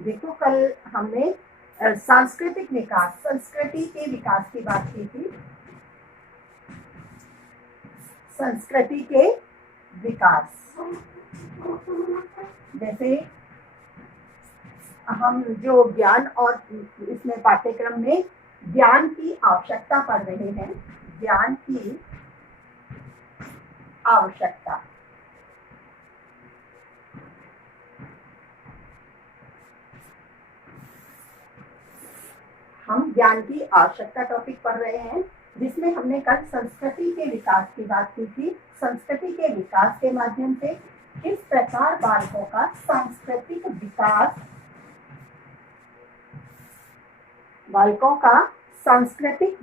देखो, कल हमने सांस्कृतिक विकास, संस्कृति के विकास की बात की थी। संस्कृति के विकास, जैसे हम जो ज्ञान और इसमें पाठ्यक्रम में ज्ञान की आवश्यकता पढ़ रहे हैं। ज्ञान की आवश्यकता, हम ज्ञान की आवश्यकता टॉपिक पढ़ रहे हैं, जिसमें हमने कल संस्कृति के विकास की बात की थी। संस्कृति के विकास के माध्यम से किस प्रकार बालकों का सांस्कृतिक विकास, बालकों का सांस्कृतिक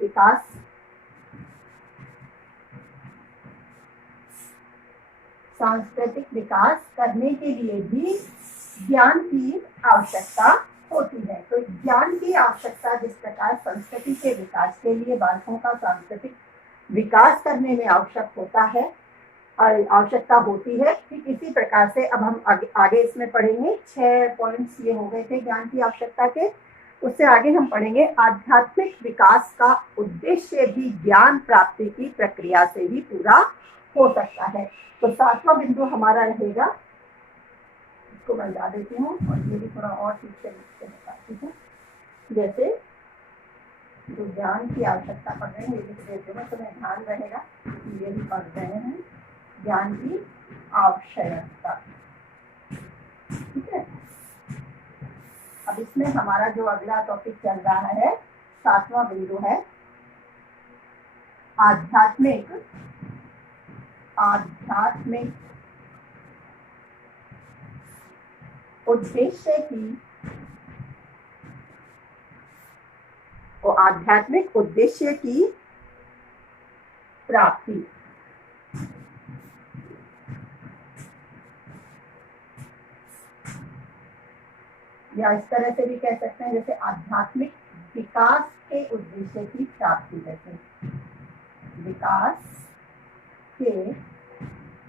विकास करने के लिए भी ज्ञान की आवश्यकता होती है। तो ज्ञान की आवश्यकता जिस प्रकार संस्कृति के विकास के लिए बालकों का सांस्कृतिक विकास करने में आवश्यकता होती है, ठीक इसी प्रकार से अब हम आगे इसमें पढ़ेंगे। 6 पॉइंट्स ये हो गए थे ज्ञान की आवश्यकता के। उससे आगे हम पढ़ेंगे आध्यात्मिक विकास का उद्देश्य भी ज्ञान प्राप्ति की प्रक्रिया से ही पूरा हो सकता है। तो 7वां बिंदु हमारा रहेगा, इसको मैं बता देती हूँ और ये भी थोड़ा और ठीक से लिख के बताती हूँ। जैसे जो ज्ञान की आवश्यकता पढ़ रहे हैं ये लिख देते हैं, तुम्हें ध्यान रहेगा कि ये भी पढ़ रहे हैं ज्ञान की आवश्यकता। ठीक है, अब इसमें हमारा जो अगला टॉपिक चल रहा है, 7वां बिंदु है आध्यात्मिक उद्देश्य की, आध्यात्मिक उद्देश्य की प्राप्ति। या इस तरह से भी कह सकते हैं जैसे आध्यात्मिक विकास के उद्देश्य की प्राप्ति, जैसे विकास के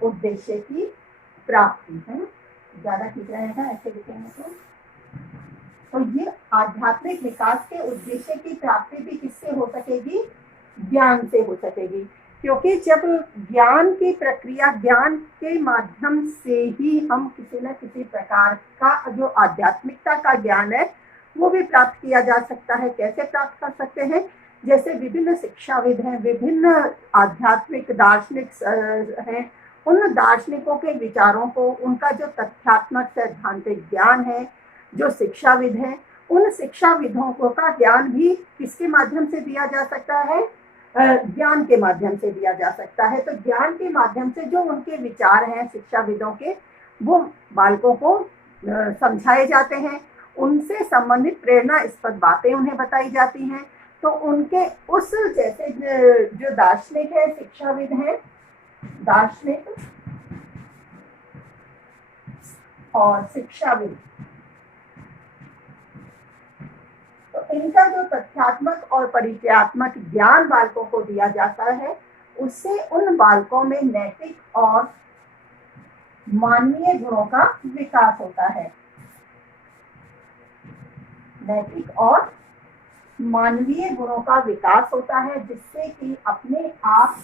उद्देश्य की प्राप्ति है, ज्यादा ठीक रहेगा ऐसे लिखेंगे तो ये आध्यात्मिक विकास के उद्देश्य की प्राप्ति भी किससे हो सकेगी? ज्ञान से हो सकेगी, क्योंकि जब ज्ञान की प्रक्रिया, ज्ञान के माध्यम से ही हम किसी न किसी प्रकार का जो आध्यात्मिकता का ज्ञान है वो भी प्राप्त किया जा सकता है। कैसे प्राप्त कर सकते हैं? जैसे विभिन्न शिक्षाविद हैं, विभिन्न आध्यात्मिक दार्शनिक हैं, उन दार्शनिकों के विचारों को, उनका जो तथ्यात्मक सैद्धांतिक ज्ञान है, जो शिक्षाविद हैं, उन शिक्षाविदों को का ज्ञान भी किसके माध्यम से दिया जा सकता है? ज्ञान के माध्यम से दिया जा सकता है। तो ज्ञान के माध्यम से जो उनके विचार हैं शिक्षाविदों के, वो बालकों को समझाए जाते हैं, उनसे संबंधित प्रेरणास्पद बातें उन्हें बताई जाती हैं। तो उनके उस जैसे जो दार्शनिक है, शिक्षाविद हैं, दार्शनिक और शिक्षाविद, तो इनका जो तथ्यात्मक और परिचयात्मक ज्ञान बालकों को दिया जाता है, उससे उन बालकों में नैतिक और मानवीय गुणों का विकास होता है। नैतिक और मानवीय गुणों का विकास होता है, जिससे कि अपने आप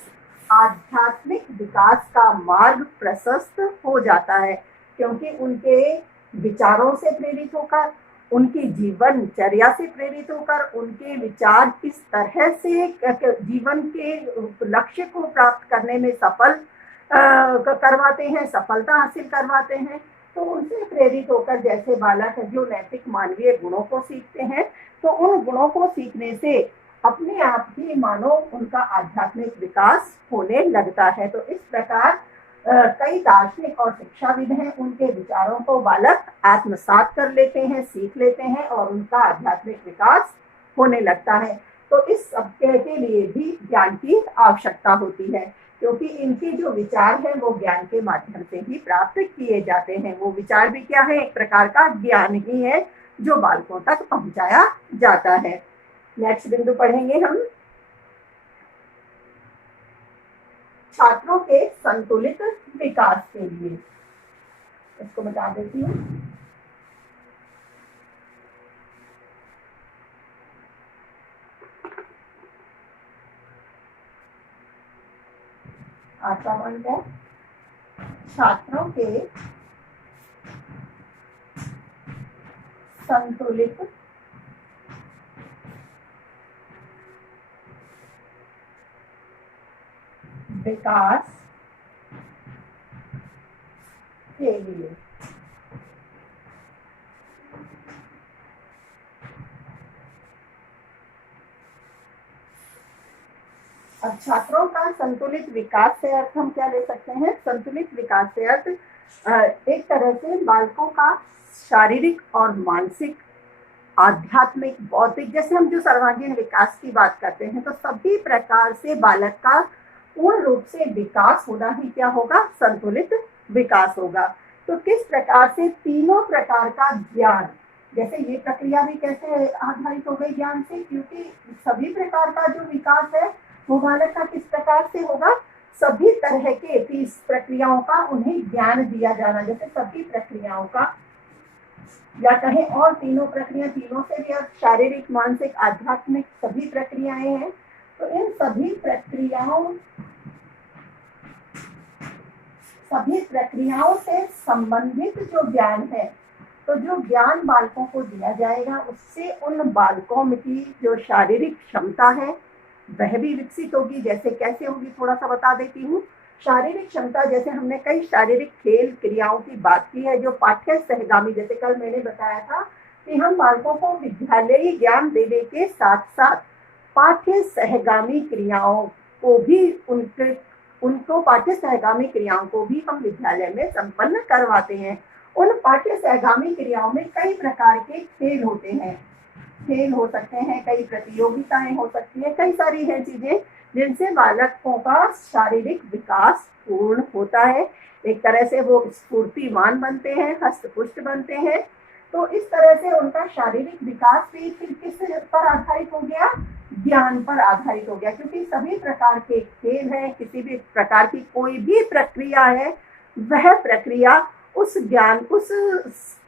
आध्यात्मिक विकास का मार्ग प्रशस्त हो जाता है, क्योंकि उनके विचारों से प्रेरित होकर, उनकी जीवनचर्या से प्रेरित होकर, उनके विचार किस तरह से जीवन के लक्ष्य को प्राप्त करने में करवाते हैं, सफलता हासिल करवाते हैं, तो उनसे प्रेरित होकर जैसे बालक जो नैतिक मानवीय गुणों को सीखते हैं, तो उन गुणों को सीखने से अपने आप ही मानो उनका आध्यात्मिक विकास होने लगता है। तो इस प्रकार कई दार्शनिक और शिक्षाविद हैं, उनके विचारों को बालक आत्मसात कर लेते हैं, सीख लेते हैं और उनका आध्यात्मिक विकास होने लगता है। तो इस सब के लिए भी ज्ञान की आवश्यकता होती है, क्योंकि इनके जो विचार हैं वो ज्ञान के माध्यम से ही प्राप्त किए जाते हैं। वो विचार भी क्या है? एक प्रकार का ज्ञान ही है जो बालकों तक पहुंचाया जाता है। नेक्स्ट बिंदु पढ़ेंगे हम, छात्रों के संतुलित विकास के लिए। इसको बता देती हूँ। 8वां पॉइंट है छात्रों के संतुलित विकास के लिए अब छात्रों का संतुलित विकास से अर्थ हम क्या ले सकते हैं? संतुलित विकास से अर्थ एक तरह से बालकों का शारीरिक और मानसिक, आध्यात्मिक, बौद्धिक, जैसे हम जो सर्वांगीण विकास की बात करते हैं तो सभी प्रकार से बालक का पूर्ण रूप से विकास होना ही क्या होगा? संतुलित विकास होगा। तो किस प्रकार से तीनों प्रकार का ज्ञान, जैसे ये प्रक्रिया भी कैसे आधारित हो गई? ज्ञान से, क्योंकि सभी प्रकार का जो विकास है वो बालक का किस प्रकार से होगा? सभी तरह के इस प्रक्रियाओं का उन्हें ज्ञान दिया जाना, जैसे सभी प्रक्रियाओं का, या कहें और तीनों प्रक्रिया, तीनों से भी अब शारीरिक, मानसिक, आध्यात्मिक सभी प्रक्रियाएं हैं। तो इन सभी प्रक्रियाओं से संबंधित जो ज्ञान है, तो जो ज्ञान बालकों को दिया जाएगा उससे उन बालकों की जो शारीरिक क्षमता है वह भी विकसित होगी। जैसे कैसे होगी थोड़ा सा बता देती हूँ। शारीरिक क्षमता, जैसे हमने कई शारीरिक खेल क्रियाओं की बात की है जो पाठ्य सहगामी, जैसे कल मैंने बताया था कि हम बालकों को विद्यालयी ज्ञान देने के साथ साथ पाठ्य सहगामी क्रियाओं को भी उनको पाठ्य सहगामी क्रियाओं को भी हम विद्यालय में संपन्न करवाते हैं। उन पाठ्य सहगामी क्रियाओं में कई प्रकार के खेल होते हैं, खेल हो सकते हैं, कई प्रतियोगिताएं हो सकती है, कई सारी है चीजें जिनसे बालकों का शारीरिक विकास पूर्ण होता है। एक तरह से वो स्फूर्तिमान बनते हैं, हस्तपुष्ट बनते हैं। तो इस तरह से उनका शारीरिक विकास भी फिर किस पर आधारित हो गया? ज्ञान पर आधारित हो गया, क्योंकि सभी प्रकार के खेल है, किसी भी प्रकार की कोई भी प्रक्रिया है, वह प्रक्रिया उस ज्ञान, उस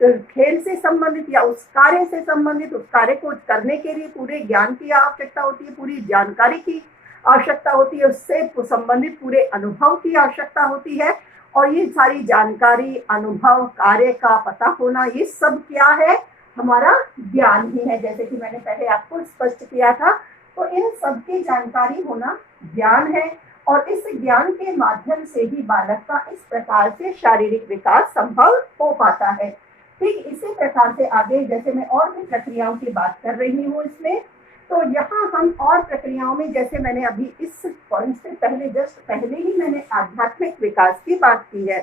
खेल से संबंधित या उस कार्य से संबंधित, उस कार्य को करने के लिए पूरे ज्ञान की आवश्यकता होती है, पूरी जानकारी की आवश्यकता होती है, उससे संबंधित पूरे अनुभव की आवश्यकता होती है। और ये सारी जानकारी, अनुभव, कार्य का पता होना, ये सब क्या है? हमारा ज्ञान ही है, जैसे कि मैंने पहले आपको स्पष्ट किया था। तो इन सब की जानकारी होना ज्ञान है, और इस ज्ञान के माध्यम से ही बालक का इस प्रकार से शारीरिक विकास संभव हो पाता है। ठीक इसी प्रकार से आगे, जैसे मैं और भी प्रक्रियाओं की बात कर रही हूँ इसमें, तो यहाँ हम और प्रक्रियाओं में, जैसे मैंने अभी इस पॉइंट से पहले, जस्ट पहले ही मैंने आध्यात्मिक विकास की बात की है।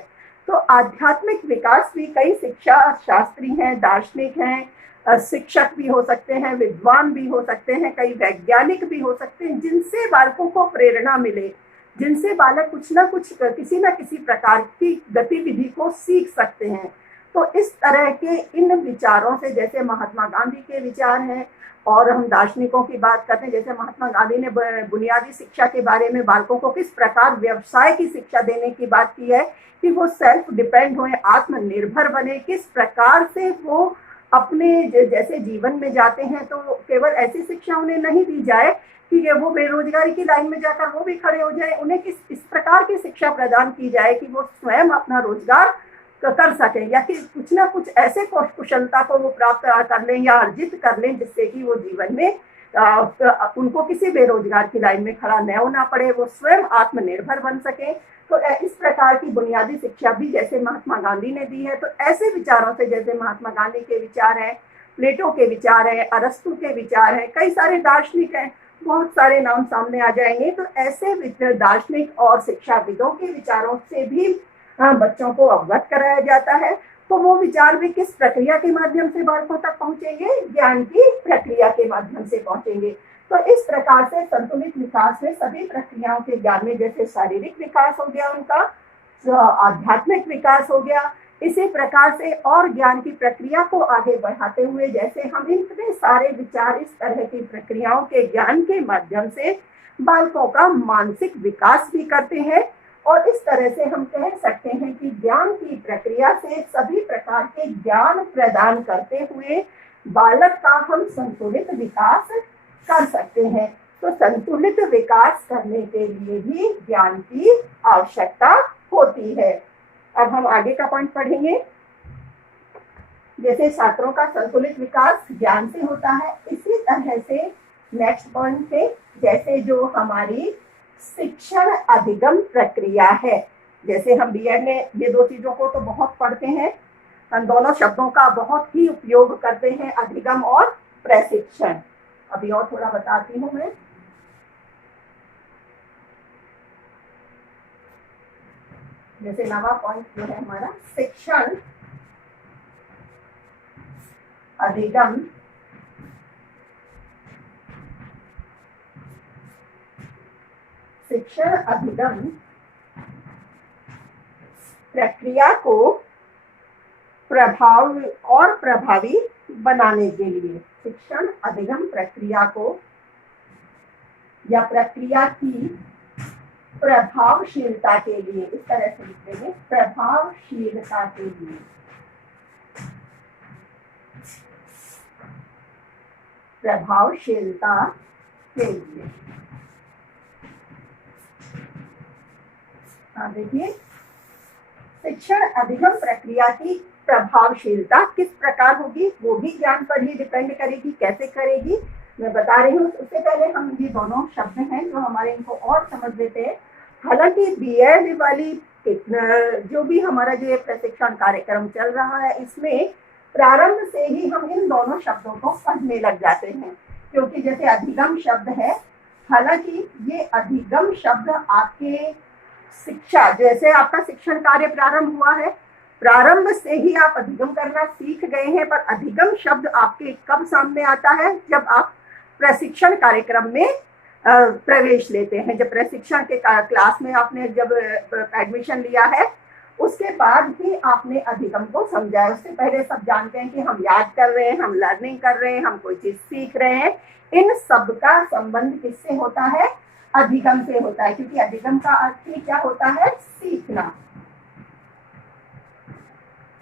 तो आध्यात्मिक विकास भी कई शिक्षा शास्त्री हैं, दार्शनिक हैं, शिक्षक भी हो सकते हैं, विद्वान भी हो सकते हैं, कई वैज्ञानिक भी हो सकते हैं, जिनसे बालकों को प्रेरणा मिले, जिनसे बालक कुछ ना कुछ, किसी ना किसी प्रकार की गतिविधि को सीख सकते हैं। तो इस तरह के इन विचारों से, जैसे महात्मा गांधी के विचार हैं, और हम दार्शनिकों की बात करते हैं, जैसे महात्मा गांधी ने बुनियादी शिक्षा के बारे में बालकों को किस प्रकार व्यवसाय की शिक्षा देने की बात की है कि वो सेल्फ डिपेंड हुए, आत्मनिर्भर बने, किस प्रकार से वो अपने जैसे जीवन में जाते हैं तो केवल ऐसी शिक्षा उन्हें नहीं दी जाए कि वो बेरोजगारी की लाइन में जाकर वो भी खड़े हो जाए, उन्हें इस प्रकार की शिक्षा प्रदान की जाए कि वो स्वयं अपना रोजगार कर सकें, या कि कुछ ना कुछ ऐसे कुशलता को वो प्राप्त कर लें या अर्जित कर लें जिससे कि वो जीवन में उनको किसी बेरोजगार की लाइन में खड़ा न होना पड़े, वो स्वयं आत्मनिर्भर बन सके। तो इस प्रकार की बुनियादी शिक्षा भी जैसे महात्मा गांधी ने दी है। तो ऐसे विचारों से, जैसे महात्मा गांधी के विचार हैं, प्लेटो के विचार हैं, अरस्तु के विचार हैं, कई सारे दार्शनिक हैं, बहुत सारे नाम सामने आ जाएंगे। तो ऐसे दार्शनिक और शिक्षाविदों के विचारों से भी बच्चों को अवगत कराया जाता है। तो वो विचार भी किस प्रक्रिया के माध्यम से बालकों तक पहुंचेंगे? ज्ञान की प्रक्रिया के माध्यम से पहुंचेंगे। तो इस प्रकार से संतुलित विकास में सभी प्रक्रियाओं के ज्ञान में, जैसे शारीरिक विकास हो गया उनका, आध्यात्मिक विकास हो गया, इसी प्रकार से और ज्ञान की प्रक्रिया को आगे बढ़ाते हुए, जैसे हम इतने सारे विचार इस तरह की प्रक्रियाओं के ज्ञान के माध्यम से बालकों का मानसिक विकास भी करते हैं। और इस तरह से हम कह सकते हैं कि ज्ञान की प्रक्रिया से सभी प्रकार के ज्ञान प्रदान करते हुए बालक का हम संतुलित विकास कर सकते हैं। तो संतुलित विकास करने के लिए भी ज्ञान की आवश्यकता होती है। अब हम आगे का पॉइंट पढ़ेंगे। जैसे छात्रों का संतुलित विकास ज्ञान से होता है, इसी तरह से नेक्स्ट पॉइंट से जैसे जो हमारी शिक्षण अधिगम प्रक्रिया है, जैसे हम बीएड में ये दो चीजों को तो बहुत पढ़ते हैं, हम दोनों शब्दों का बहुत ही उपयोग करते हैं, अधिगम और प्रशिक्षण। अभी और थोड़ा बताती हूँ मैं। जैसे नवा पॉइंट जो है हमारा शिक्षण अधिगम प्रक्रिया को प्रभावी बनाने के लिए, शिक्षण अधिगम प्रक्रिया को या प्रक्रिया की प्रभावशीलता के लिए, इस तरह से लिखेंगे, प्रभावशीलता के लिए, प्रभावशीलता के लिए। देखिए, शिक्षण अधिगम प्रक्रिया की प्रभावशीलता किस प्रकार होगी, वो भी ज्ञान पर ही डिपेंड करेगी। कैसे करेगी मैं बता रही हूँ। उससे पहले हम ये दोनों शब्द हैं जो हमारे, इनको और समझ लेते हैं। हालांकि बीएड वाली जो भी हमारा जो प्रशिक्षण कार्यक्रम चल रहा है, इसमें प्रारंभ से ही हम इन दोनों शब्दों को पढ़ने लग जाते हैं, क्योंकि जैसे अधिगम शब्द है, हालांकि ये अधिगम शब्द आपके शिक्षा, जैसे आपका शिक्षण कार्य प्रारंभ हुआ है, प्रारंभ से ही आप अधिगम करना सीख गए हैं, पर अधिगम शब्द आपके कब सामने आता है, जब आप प्रशिक्षण कार्यक्रम में प्रवेश लेते हैं। जब प्रशिक्षण के क्लास में आपने जब एडमिशन लिया है, उसके बाद ही आपने अधिगम को समझा है। उससे पहले सब जानते हैं कि हम याद कर रहे हैं, हम लर्निंग कर रहे हैं, हम कोई चीज सीख रहे हैं। इन सब का संबंध किससे होता है, अधिगम से होता है, क्योंकि अधिगम का अर्थ ही क्या होता है, सीखना।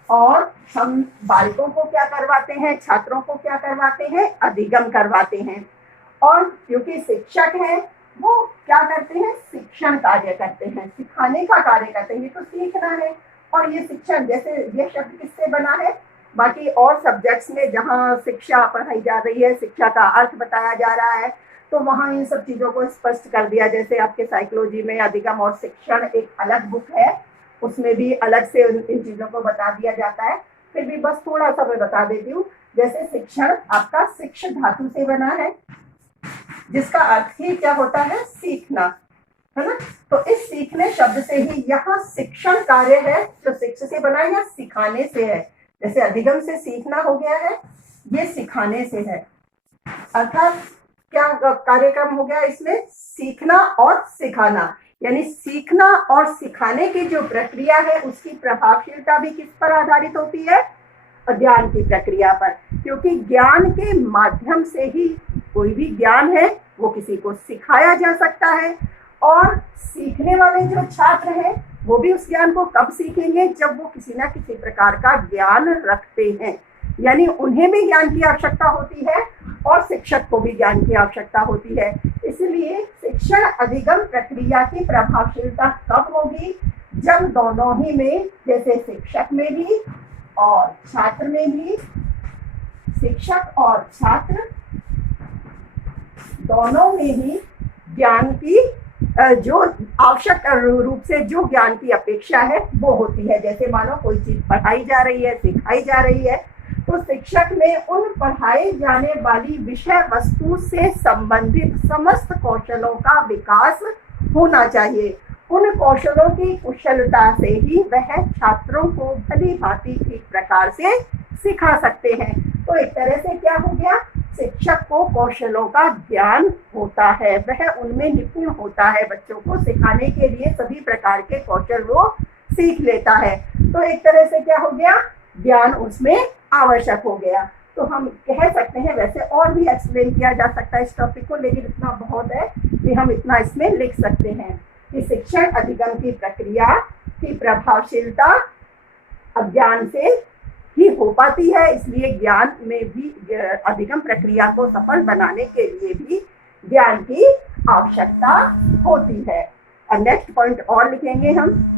और हम बालकों को क्या करवाते हैं, छात्रों को क्या करवाते हैं, अधिगम करवाते हैं। और क्योंकि शिक्षक है, वो क्या करते हैं, शिक्षण कार्य करते हैं, सिखाने का कार्य करते हैं। ये तो सीखना है। और ये शिक्षण, जैसे ये शब्द किससे बना है, बाकी और सब्जेक्ट्स में जहाँ शिक्षा पढ़ाई जा रही है, शिक्षा का अर्थ बताया जा रहा है, तो वहाँ इन सब चीजों को स्पष्ट कर दिया। जैसे आपके साइकोलॉजी में अधिगम और शिक्षण एक अलग बुक है, उसमें भी अलग से इन चीजों को बता दिया जाता है। फिर भी बस थोड़ा सा मैं बता देती हूँ। जैसे शिक्षण आपका शिक्ष धातु से बना है, जिसका अर्थ ही क्या होता है, सीखना, है ना। तो इस सीखने शब्द से ही यहाँ शिक्षण कार्य है जो शिक्ष से बना है या सिखाने से है। जैसे अधिगम से सीखना हो गया है, ये सिखाने से है। अर्थात क्या कार्यक्रम हो गया इसमें, सीखना और सिखाना, यानी सीखना और सिखाने की जो प्रक्रिया है, उसकी प्रभावशीलता भी किस पर आधारित होती है, ज्ञान की प्रक्रिया पर। क्योंकि ज्ञान के माध्यम से ही कोई भी ज्ञान है वो किसी को सिखाया जा सकता है। और सीखने वाले जो छात्र हैं वो भी उस ज्ञान को कब सीखेंगे, जब वो किसी ना किसी प्रकार का ज्ञान रखते हैं। यानी उन्हें भी ज्ञान की आवश्यकता होती है और शिक्षक को भी ज्ञान की आवश्यकता होती है। इसलिए शिक्षण अधिगम प्रक्रिया की प्रभावशीलता कब होगी, जब दोनों ही में, जैसे शिक्षक में भी और छात्र में भी, शिक्षक और छात्र दोनों में ही ज्ञान की जो आवश्यक रूप से जो ज्ञान की अपेक्षा है वो होती है। जैसे मानो कोई चीज पढ़ाई जा रही है, सिखाई जा रही है, तो शिक्षक में उन पढ़ाई जाने वाली विषय वस्तु से संबंधित समस्त कौशलों का विकास होना चाहिए। उन कौशलों की कुशलता से ही वह छात्रों को भली भांति ठीक प्रकार से सिखा सकते हैं। तो एक तरह से क्या हो गया, शिक्षक को कौशलों का ज्ञान होता है, वह उनमें निपुण होता है। बच्चों को सिखाने के लिए सभी प्रकार के कौशल वो सीख लेता है। तो एक तरह से क्या हो गया, ज्ञान उसमें आवश्यक हो गया। तो हम कह सकते हैं, वैसे और भी एक्सप्लेन किया जा सकता है इस टॉपिक को, लेकिन इतना बहुत है कि हम इतना इसमें लिख सकते हैं कि शिक्षण अधिगम की प्रक्रिया की प्रभावशीलता अज्ञान से ही हो पाती है। इसलिए ज्ञान में भी अधिगम प्रक्रिया को सफल बनाने के लिए भी ज्ञान की आवश्यकता होती है। और नेक्स्ट पॉइंट और लिखेंगे हम,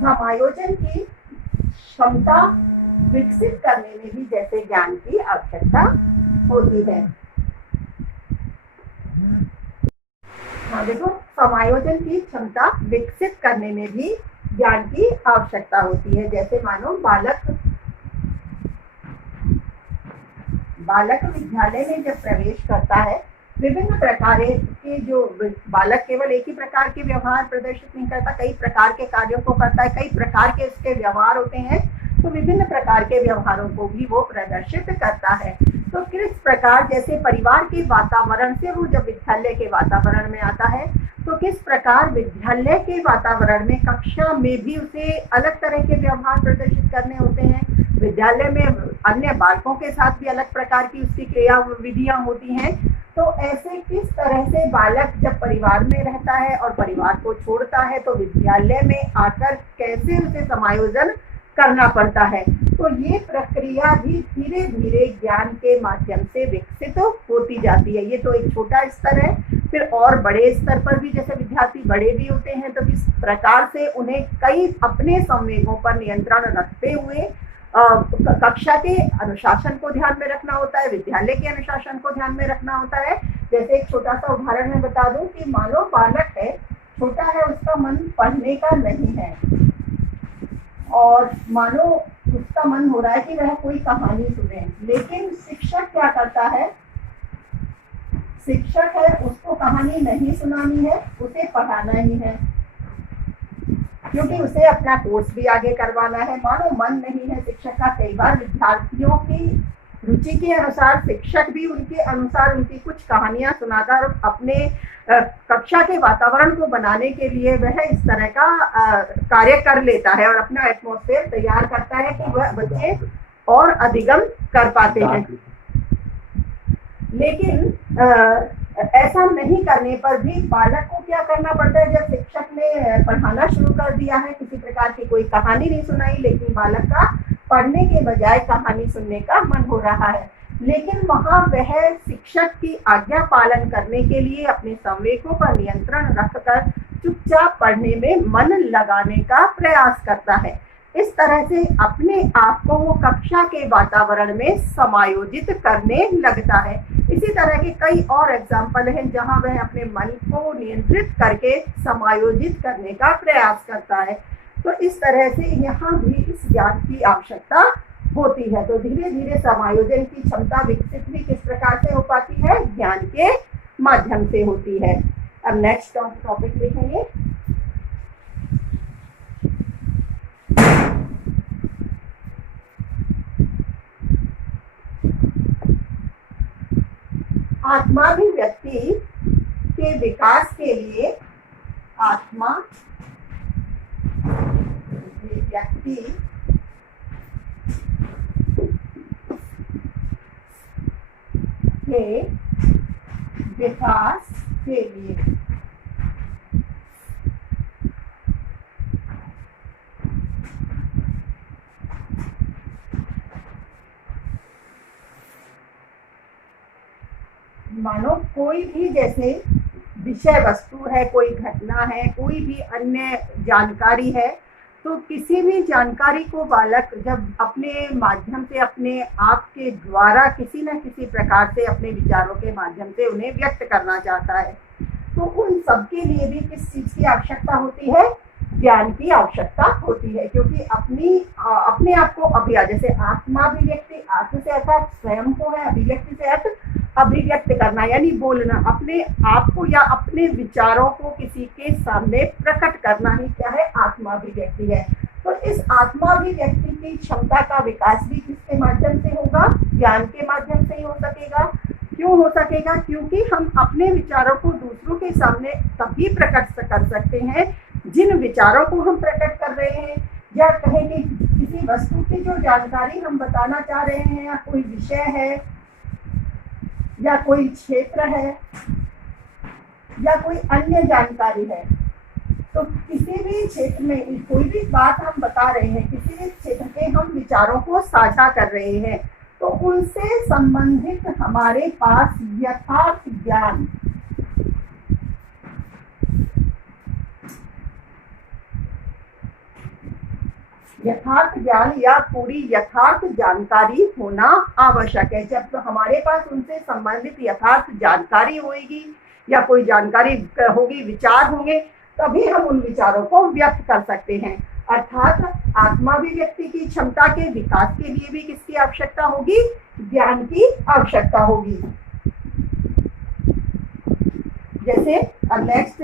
समायोजन की क्षमता विकसित करने में भी जैसे ज्ञान की आवश्यकता होती है। हाँ देखो, समायोजन की क्षमता विकसित करने में भी ज्ञान की आवश्यकता होती है। जैसे मानो बालक विद्यालय में जब प्रवेश करता है, विभिन्न प्रकार के जो बालक केवल एक ही प्रकार के व्यवहार प्रदर्शित नहीं करता, कई प्रकार के कार्यों को करता है, कई प्रकार के उसके व्यवहार होते हैं, तो विभिन्न प्रकार के व्यवहारों को भी वो प्रदर्शित करता है। तो किस प्रकार, जैसे परिवार के वातावरण से वो जब विद्यालय के वातावरण में आता है, तो किस प्रकार विद्यालय के वातावरण में कक्षा में भी उसे अलग तरह के व्यवहार प्रदर्शित करने होते हैं। विद्यालय में अन्य बालकों के साथ भी अलग प्रकार की उसकी क्रिया विधियां होती हैं। तो ऐसे किस तरह से बालक जब परिवार में रहता है और परिवार को छोड़ता है, तो विद्यालय में आकर कैसे उसे समायोजन करना पड़ता है। तो ये प्रक्रिया भी धीरे धीरे ज्ञान के माध्यम से विकसित होती जाती है। ये तो एक छोटा स्तर है। फिर और बड़े स्तर पर भी जैसे विद्यार्थी बड़े भी होते हैं, तो किस प्रकार से उन्हें कई अपने संवेगों पर नियंत्रण रखते हुए कक्षा के अनुशासन को ध्यान में रखना होता है, विद्यालय के अनुशासन को ध्यान में रखना होता है। जैसे एक छोटा सा उदाहरण मैं बता दूं कि मानो बालक है, छोटा है, उसका मन पढ़ने का नहीं है, और मानो उसका मन हो रहा है कि वह कोई कहानी सुने, लेकिन शिक्षक क्या करता है, शिक्षक है उसको कहानी नहीं सुनानी है, उसे पढ़ाना ही है, क्योंकि उसे अपना कोर्स भी आगे करवाना है। मानो मन नहीं है शिक्षक का। कई बार विद्यार्थियों की रुचि के अनुसार शिक्षक भी उनके अनुसार उनकी कुछ कहानियां सुनाकर अपने कक्षा के वातावरण को बनाने के लिए वह इस तरह का कार्य कर लेता है और अपना एटमॉस्फेयर तैयार करता है कि वह बच्चे और अधिगम कर पाते हैं। लेकिन ऐसा नहीं करने पर भी बालक को क्या करना पड़ता है, जब शिक्षक ने पढ़ाना शुरू कर दिया है, किसी प्रकार की कोई कहानी नहीं सुनाई, लेकिन बालक का पढ़ने के बजाय कहानी सुनने का मन हो रहा है, लेकिन वहां वह शिक्षक की आज्ञा पालन करने के लिए अपने संवेगों पर नियंत्रण रखकर चुपचाप पढ़ने में मन लगाने का प्रयास करता है। इस तरह से अपने आप को वो कक्षा के वातावरण में समायोजित करने लगता है। इसी तरह के कई और एग्जाम्पल हैं जहां वह अपने मन को नियंत्रित करके समायोजित करने का प्रयास करता है। तो इस तरह से यहाँ भी इस ज्ञान की आवश्यकता होती है। तो धीरे धीरे समायोजन की क्षमता विकसित भी किस प्रकार से हो पाती है, ज्ञान के माध्यम से होती है। अब नेक्स्ट टॉपिक लिखेंगे, आत्माभिव्यक्ति के विकास के लिए आत्माभिव्यक्ति के विकास के लिए मानो कोई भी जैसे विषय वस्तु है, कोई घटना है, कोई भी अन्य जानकारी है, तो किसी भी जानकारी को बालक जब अपने माध्यम से अपने आप के द्वारा किसी न किसी प्रकार से अपने विचारों के माध्यम से उन्हें व्यक्त करना चाहता है, तो उन सब के लिए भी किस चीज की आवश्यकता होती है, ज्ञान की आवश्यकता होती है। क्योंकि अपने आप को जैसे आत्माभिव्यक्ति, आत्म से अर्थात स्वयं को है, अभिव्यक्ति से अर्थ अभिव्यक्त करना यानी बोलना, अपने आप को या अपने विचारों को किसी के सामने प्रकट करना ही क्या है, आत्माभिव्यक्ति है। तो इस आत्माभिव्यक्ति की क्षमता का विकास भी किसके माध्यम से होगा, ज्ञान के माध्यम से ही हो सकेगा। क्यों हो सकेगा, क्योंकि हम अपने विचारों को दूसरों के सामने तभी प्रकट कर सकते हैं जिन विचारों को हम प्रकट कर रहे हैं, या कहें कि किसी वस्तु की जो जानकारी हम बताना चाह रहे हैं, या कोई विषय है, या कोई क्षेत्र है, या कोई अन्य जानकारी है, तो किसी भी क्षेत्र में कोई भी बात हम बता रहे हैं, किसी भी क्षेत्र के हम विचारों को साझा कर रहे हैं, तो उनसे संबंधित हमारे पास यथार्थ ज्ञान, या पूरी यथार्थ जानकारी होना आवश्यक है। जब हमारे पास उनसे संबंधित यथार्थ जानकारी होगी या कोई जानकारी होगी, विचार होंगे, तभी हम उन विचारों को व्यक्त कर सकते हैं। अर्थात आत्माभिव्यक्ति की क्षमता के विकास के लिए भी किसकी आवश्यकता होगी? ज्ञान की आवश्यकता होगी। जैसे अब नेक्स्ट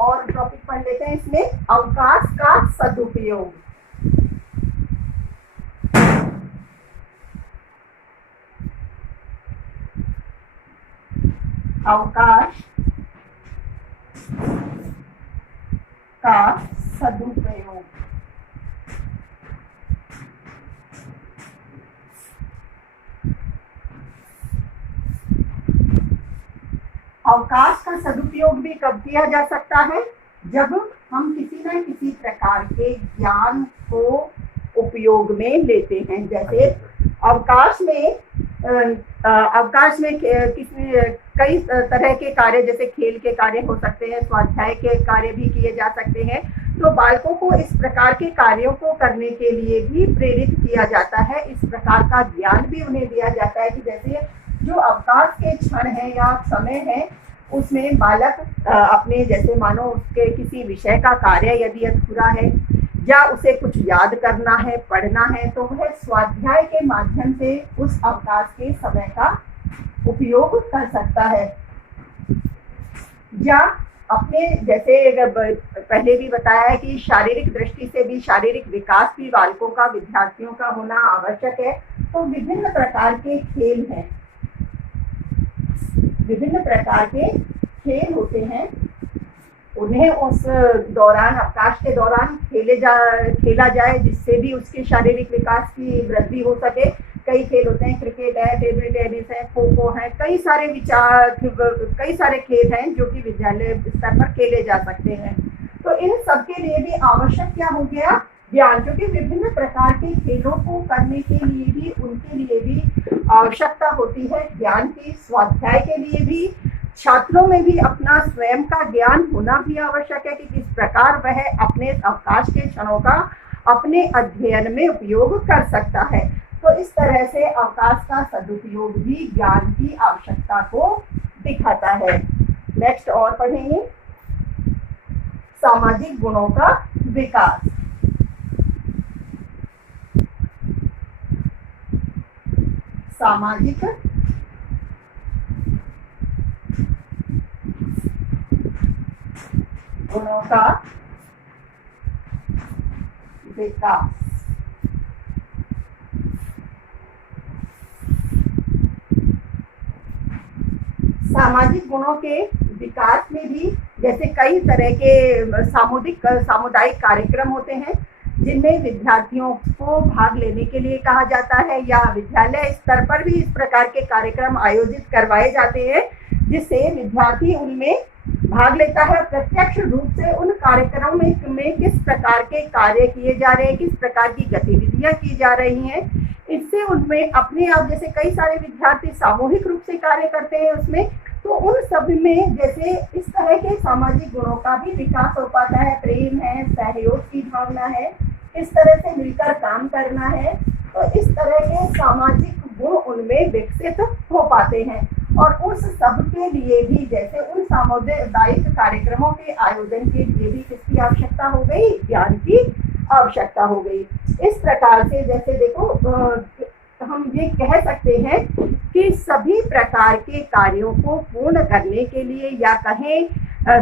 और टॉपिक पढ़ लेते हैं, इसमें अवकाश का सदुपयोग। अवकाश का सदुपयोग। अवकाश का सदुपयोग भी कब किया जा सकता है? जब हम किसी न किसी प्रकार के ज्ञान को उपयोग में लेते हैं। जैसे अवकाश में कई तरह के कार्य, जैसे खेल के कार्य हो सकते हैं, स्वाध्याय के कार्य भी किए जा सकते हैं। तो बालकों को इस प्रकार के कार्यों को करने के लिए भी प्रेरित किया जाता है। इस प्रकार का ज्ञान भी उन्हें दिया जाता है कि जैसे जो अवकाश के क्षण है या समय है, उसमें बालक अपने, जैसे मानो उसके किसी विषय का कार्य यदि अधूरा है या उसे कुछ याद करना है, पढ़ना है, तो वह स्वाध्याय के माध्यम से उस अवकाश के समय का उपयोग कर सकता है। या अपने, जैसे पहले भी बताया है कि शारीरिक दृष्टि से भी शारीरिक विकास भी बालकों का, विद्यार्थियों का होना आवश्यक है। तो विभिन्न प्रकार के खेल हैं, विभिन्न प्रकार के खेल होते हैं, उन्हें उस दौरान, अवकाश के दौरान खेला जाए, जिससे भी उसके शारीरिक विकास की वृद्धि हो सके। कई खेल होते हैं, क्रिकेट है, टेबल टेनिस है, खो खो है, कई सारे खेल हैं जो कि विद्यालय स्तर पर खेले जा सकते हैं। तो इन सब के लिए भी आवश्यक क्या हो गया? ज्ञान। क्योंकि विभिन्न प्रकार के खेलों को करने के लिए भी, उनके लिए भी आवश्यकता होती है ज्ञान की। स्वाध्याय के लिए भी छात्रों में भी अपना स्वयं का ज्ञान होना भी आवश्यक है कि किस प्रकार वह अपने अवकाश के क्षणों का अपने अध्ययन में उपयोग कर सकता है। तो इस तरह से अवकाश का सदुपयोग भी ज्ञान की आवश्यकता को दिखाता है। नेक्स्ट और पढ़ेंगे, सामाजिक गुणों का विकास। सामाजिक गुणों का विकास। सामाजिक गुणों के विकास में भी जैसे कई तरह के सामुदायिक कार्यक्रम होते हैं, जिनमें विद्यार्थियों को भाग लेने के लिए कहा जाता है, या विद्यालय स्तर पर भी इस प्रकार के कार्यक्रम आयोजित करवाए जाते हैं, जिससे विद्यार्थी उनमें भाग लेता है। प्रत्यक्ष रूप से उन कार्यक्रमों में किस प्रकार के कार्य किए जा रहे हैं, किस प्रकार की गतिविधियां की जा रही हैं, इससे उनमें अपने आप, जैसे कई सारे विद्यार्थी सामूहिक रूप से कार्य करते हैं उसमें, तो उन सब में जैसे इस तरह के सामाजिक गुणों का भी विकास हो पाता है। प्रेम है, सहयोग की भावना है, इस तरह से मिलकर काम करना है। तो इस तरह के सामाजिक गुण उनमें विकसित हो पाते हैं। और उस सब के लिए भी, जैसे उन सामुदायिक कार्यक्रमों के आयोजन के लिए भी किसकी आवश्यकता हो गई? ज्ञान की आवश्यकता हो गई। इस प्रकार से जैसे देखो, हम ये कह सकते हैं कि सभी प्रकार के कार्यों को पूर्ण करने के लिए, या कहें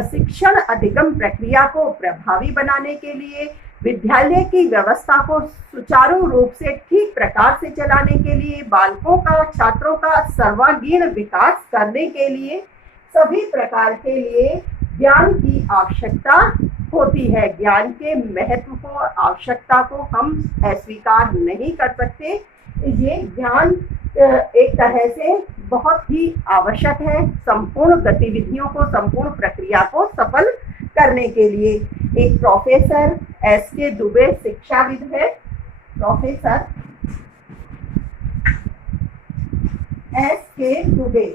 शिक्षण अधिगम प्रक्रिया को प्रभावी बनाने के लिए, विद्यालय की व्यवस्था को सुचारू रूप से ठीक प्रकार से चलाने के लिए, बालकों का, छात्रों का सर्वांगीण विकास करने के लिए, सभी प्रकार के लिए ज्ञान की आवश्यकता होती है। ज्ञान के महत्व को, आवश्यकता को हम अस्वीकार नहीं कर सकते। ये ज्ञान एक तरह से बहुत ही आवश्यक है संपूर्ण गतिविधियों को, संपूर्ण प्रक्रिया को सफल करने के लिए। एक प्रोफेसर एस के दुबे शिक्षाविद है, प्रोफेसर एस के दुबे,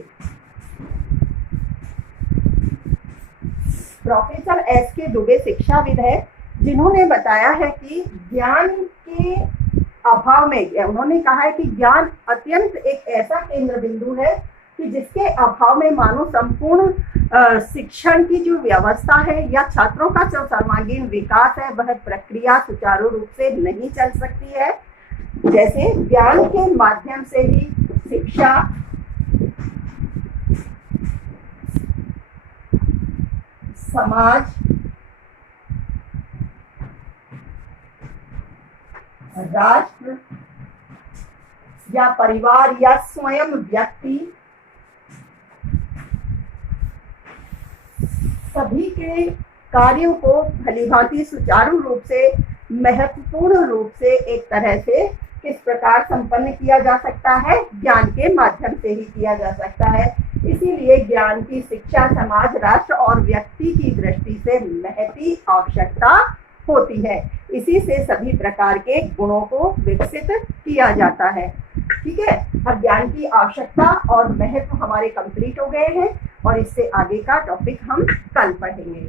प्रोफेसर एस के दुबे शिक्षाविद है, जिन्होंने बताया है कि ज्ञान के अभाव में, उन्होंने कहा है कि ज्ञान अत्यंत एक ऐसा केंद्र बिंदु है कि जिसके अभाव में मानो संपूर्ण शिक्षण की जो व्यवस्था है या छात्रों का जो सर्वांगीण विकास है वह प्रक्रिया सुचारू रूप से नहीं चल सकती है। जैसे ज्ञान के माध्यम से ही शिक्षा, समाज, राष्ट्र या परिवार या स्वयं व्यक्ति सभी के कार्यों को भलीभांति सुचारू रूप से, महत्वपूर्ण रूप से एक तरह से किस प्रकार संपन्न किया जा सकता है, ज्ञान के माध्यम से ही किया जा सकता है। इसीलिए ज्ञान की शिक्षा समाज, राष्ट्र और व्यक्ति की दृष्टि से महती आवश्यकता होती है। इसी से सभी प्रकार के गुणों को विकसित किया जाता है। ठीक है, अब ज्ञान की आवश्यकता और महत्व हमारे कंप्लीट हो गए हैं और इससे आगे का टॉपिक हम कल पढ़ेंगे।